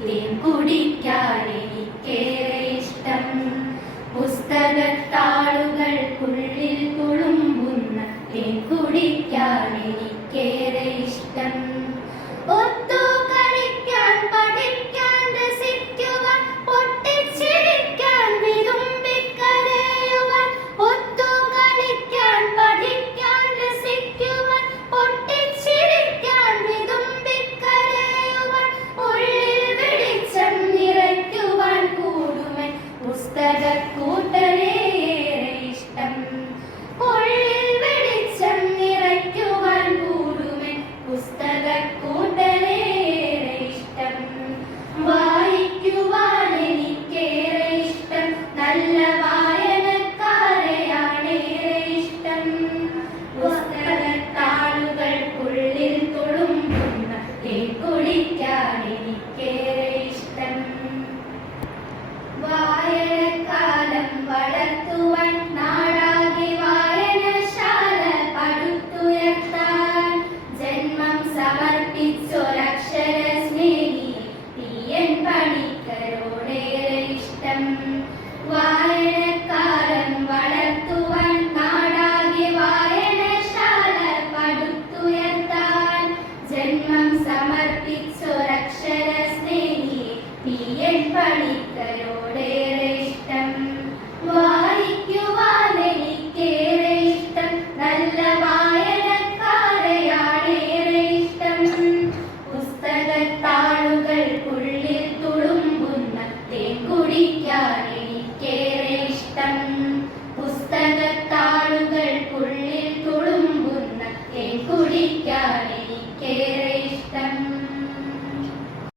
തേൻ കുടിക്കാൻ എനിക്കേറെ ഇഷ്ടം. പുസ്തകത്താളുകൾക്കുള്ള